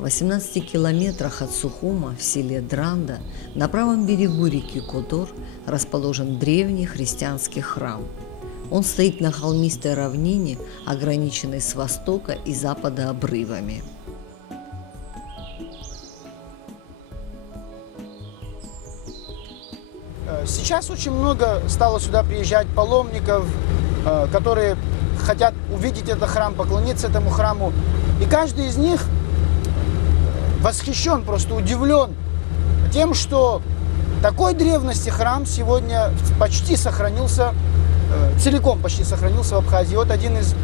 В 18 километрах от Сухума в селе Дранда на правом берегу реки Кодор расположен древний христианский храм. Он стоит на холмистой равнине, ограниченной с востока и запада обрывами. Сейчас очень много стало сюда приезжать паломников, которые хотят увидеть этот храм, поклониться этому храму. И каждый из них восхищен, просто удивлен тем, что такой древности храм сегодня почти сохранился, целиком почти сохранился в Абхазии. Вот один из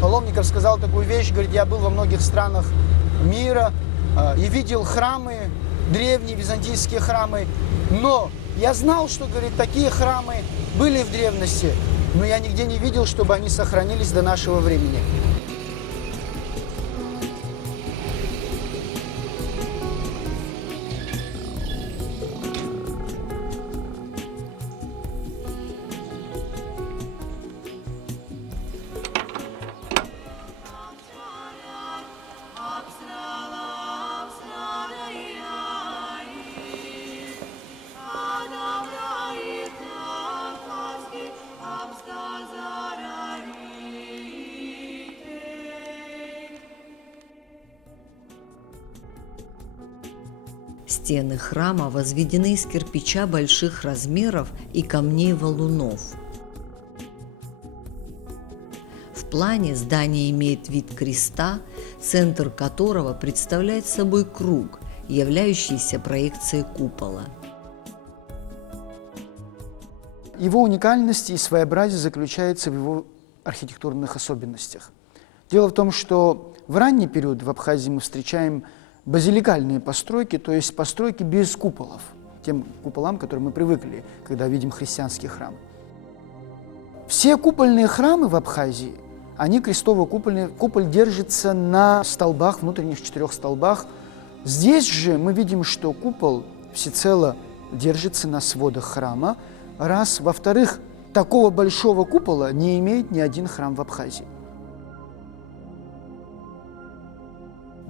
паломников сказал такую вещь, говорит: я был во многих странах мира и видел храмы, древние византийские храмы, но я знал, что, говорит, такие храмы были в древности, но я нигде не видел, чтобы они сохранились до нашего времени. Стены храма возведены из кирпича больших размеров и камней валунов. В плане здание имеет вид креста, центр которого представляет собой круг, являющийся проекцией купола. Его уникальность и своеобразие заключается в его архитектурных особенностях. Дело в том, что в ранний период в Абхазии мы встречаем базиликальные постройки, то есть постройки без куполов, тем куполам, к которым мы привыкли, когда видим христианский храм. Все купольные храмы в Абхазии, они крестово-купольные, куполь держится на столбах, внутренних 4 столбах. Здесь же мы видим, что купол всецело держится на сводах храма, раз. Во-вторых, такого большого купола не имеет ни один храм в Абхазии.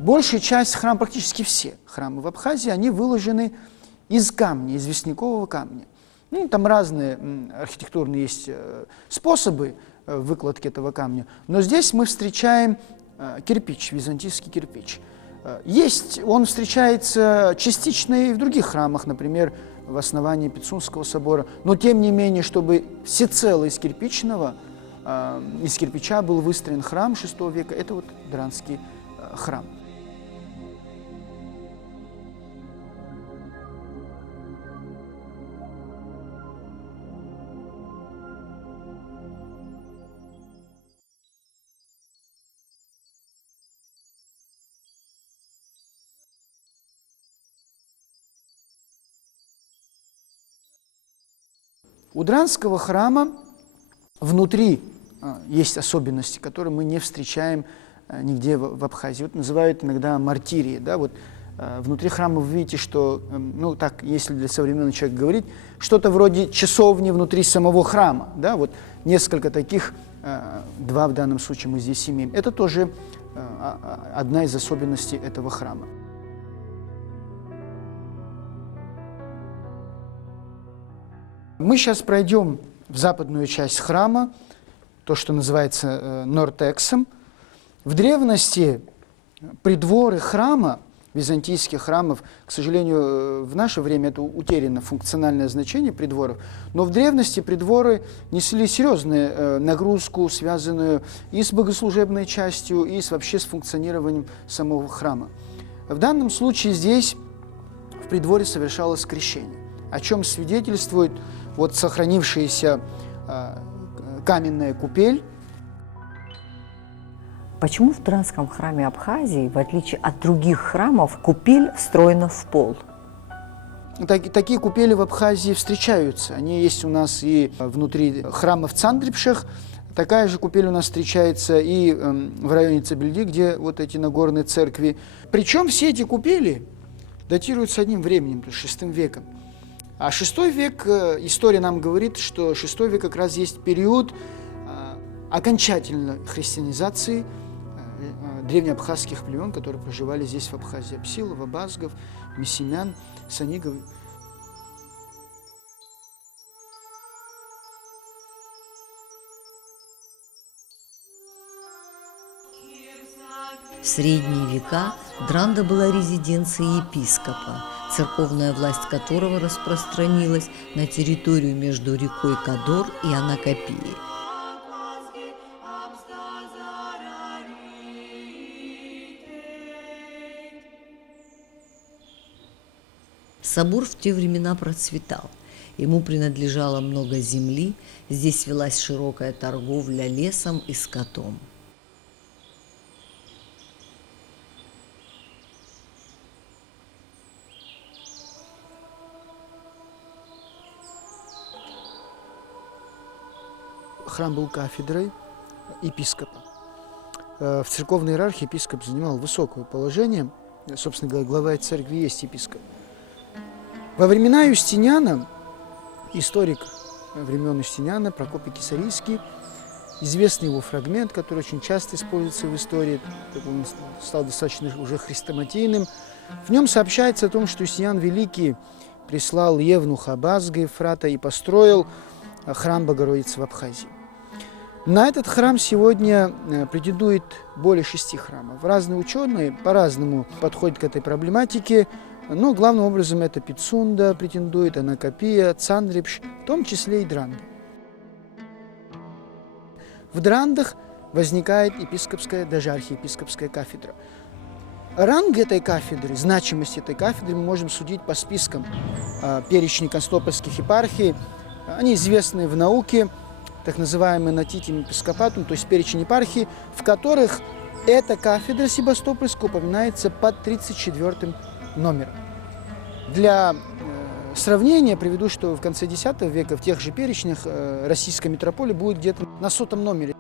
Большая часть храмов, практически все храмы в Абхазии, они выложены из камня, из известнякового камня. Там разные архитектурные есть способы выкладки этого камня, но здесь мы встречаем кирпич, византийский кирпич. Он встречается частично и в других храмах, например, в основании Пицунского собора, но тем не менее, чтобы всецело из кирпича был выстроен храм VI века, это вот Дранский храм. У Дранского храма внутри есть особенности, которые мы не встречаем нигде в Абхазии. Вот называют иногда мартирии. Да? Вот, внутри храма вы видите, что, так, если для современного человека говорить, что-то вроде часовни внутри самого храма. Да? Вот несколько таких, 2 в данном случае мы здесь имеем. Это тоже одна из особенностей этого храма. Мы сейчас пройдем в западную часть храма, то, что называется нортексом. В древности придворы храма, византийских храмов, к сожалению, в наше время это утеряно функциональное значение придворов, но в древности придворы несли серьезную нагрузку, связанную и с богослужебной частью, и вообще с функционированием самого храма. В данном случае здесь в придворе совершалось крещение, о чем свидетельствует вот сохранившаяся каменная купель. Почему в Дранском храме Абхазии, в отличие от других храмов, купель встроена в пол? Такие купели в Абхазии встречаются. Они есть у нас и внутри храма в Цандрипшах. Такая же купель у нас встречается и в районе Цабельди, где вот эти Нагорные церкви. Причем все эти купели датируются одним временем, то есть VI веком. А VI век, история нам говорит, что VI век как раз есть период окончательной христианизации древнеабхазских племен, которые проживали здесь, в Абхазии. Апсилов, абазгов, мессемян, санигов. В средние века Дранда была резиденцией епископа, церковная власть которого распространилась на территорию между рекой Кодор и Анакапией. Собор в те времена процветал. Ему принадлежало много земли, здесь велась широкая торговля лесом и скотом. Храм был кафедрой епископа. В церковной иерархии епископ занимал высокое положение. Собственно говоря, глава церкви есть епископ. Во времена Юстиниана, историк времен Юстиниана, Прокопий Кесарийский, известный его фрагмент, который очень часто используется в истории, он стал достаточно уже хрестоматийным. В нем сообщается о том, что Юстиниан Великий прислал евнуха Абазга Ефрата и построил храм Богородицы в Абхазии. На этот храм сегодня претендует более 6 храмов. Разные ученые по-разному подходят к этой проблематике, но главным образом это Пицунда претендует, Анакапия, Цандрипш, в том числе и Дранда. В Драндах возникает епископская, даже архиепископская кафедра. Ранг этой кафедры, значимость этой кафедры мы можем судить по спискам перечней константинопольских епархий. Они известны в науке, так называемый нотитием епископатум, то есть перечень епархий, в которых эта кафедра Севастопольская упоминается под 34 номером. Для сравнения приведу, что в конце X века в тех же перечнях российская митрополия будет где-то на 100-м номере.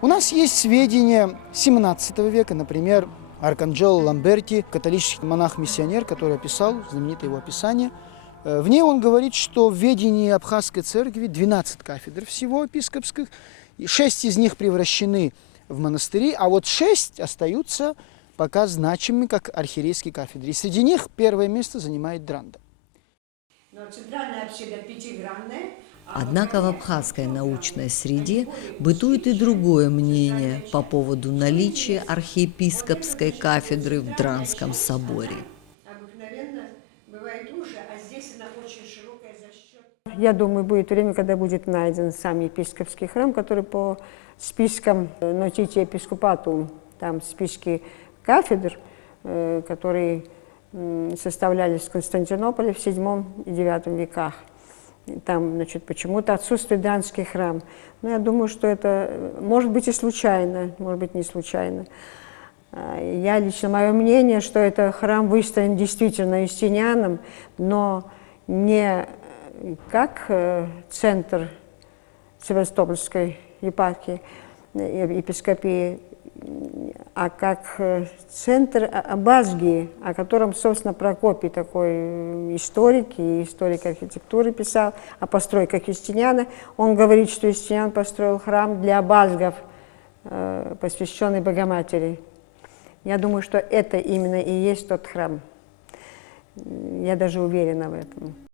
У нас есть сведения XVII века, например, Арканджело Ламберти, католический монах-миссионер, который описал, знаменитое его описание. В ней он говорит, что в ведении Абхазской церкви 12 кафедр всего епископских, и 6 из них превращены в монастыри, а вот 6 остаются пока значимыми как архиерейские кафедры. И среди них первое место занимает Дранда. Однако в абхазской научной среде бытует и другое мнение по поводу наличия архиепископской кафедры в Дранском соборе. Я думаю, будет время, когда будет найден сам епископский храм, который по спискам нотити епископатум, там списки кафедр, которые составлялись в Константинополе в VII и IX веках. Там, значит, почему-то отсутствует Дранский храм. Но я думаю, что это может быть и случайно, может быть не случайно. Я лично, мое мнение, что это храм выстроен действительно юстинианом, но не как центр Севастопольской епархии, епископии, а как центр Абазгии, о котором, собственно, Прокопий, такой историк и историк архитектуры, писал о постройках Юстиниана. Он говорит, что Юстиниан построил храм для абазгов, посвященный Богоматери. Я думаю, что это именно и есть тот храм. Я даже уверена в этом.